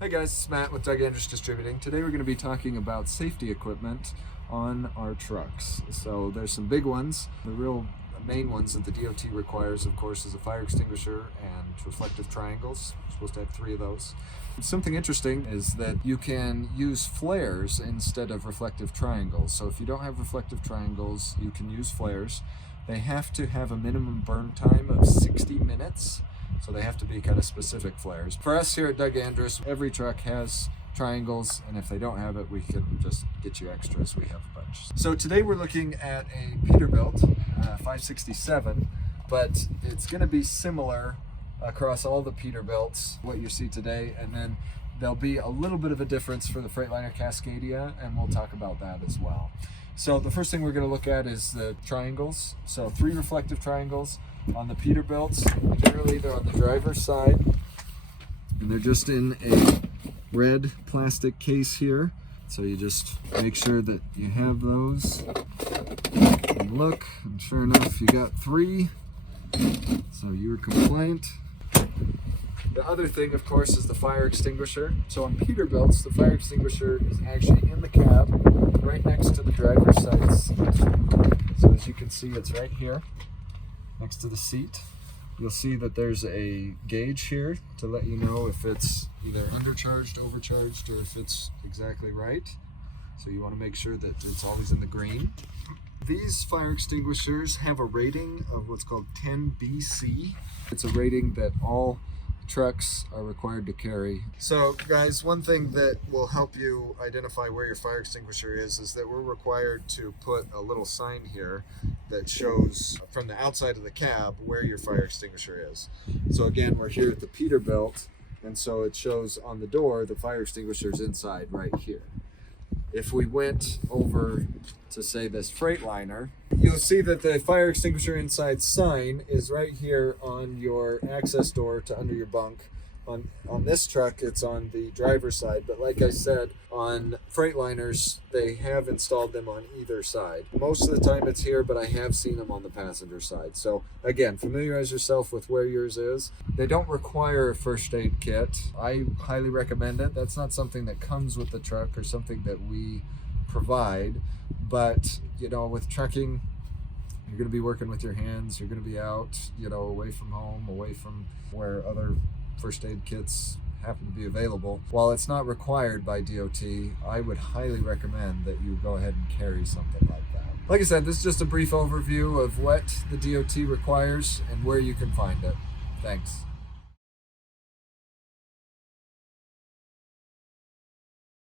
Hey guys, it's Matt with Doug Andrews Distributing. Today we're going to be talking about safety equipment on our trucks. So there's some big ones. The real main ones that the DOT requires, of course, is a fire extinguisher and reflective triangles. We're supposed to have 3 of those. Something interesting is that you can use flares instead of reflective triangles. So if you don't have reflective triangles, you can use flares. They have to have a minimum burn time of 60 minutes. So they have to be kind of specific flares. For us here at Doug Andrews, every truck has triangles, and if they don't have it, we can just get you extras. We have a bunch. So today we're looking at a Peterbilt 567, but it's going to be similar across all the Peterbilts, what you see today, and then there'll be a little bit of a difference for the Freightliner Cascadia, and we'll talk about that as well. So the first thing we're going to look at is the triangles. So 3 reflective triangles on the Peterbilts. Generally they're on the driver's side, and they're just in a red plastic case here. So you just make sure that you have those and look, and sure enough you got 3, so you're compliant. The other thing, of course, is the fire extinguisher. So on Peterbilts, the fire extinguisher is actually in the cab, right next to the driver's side seat. So as you can see, it's right here, next to the seat. You'll see that there's a gauge here to let you know if it's either undercharged, overcharged, or if it's exactly right. So you want to make sure that it's always in the green. These fire extinguishers have a rating of what's called 10 BC. It's a rating that all trucks are required to carry. So guys, one thing that will help you identify where your fire extinguisher is that we're required to put a little sign here that shows from the outside of the cab where your fire extinguisher is. So again, we're here at the Peterbilt, and so it shows on the door the fire extinguisher is inside right here. If we went over to, say, this Freightliner, you'll see that the fire extinguisher inside sign is right here on your access door to under your bunk. On this truck, it's on the driver's side, but like I said, on Freightliners, they have installed them on either side. Most of the time it's here, but I have seen them on the passenger side. So again, familiarize yourself with where yours is. They don't require a first aid kit. I highly recommend it. That's not something that comes with the truck or something that we provide, but you know, with trucking, you're going to be working with your hands. You're going to be out, you know, away from home, away from where other first aid kits happen to be available. While it's not required by DOT, I would highly recommend that you go ahead and carry something like that. Like I said, this is just a brief overview of what the DOT requires and where you can find it. Thanks.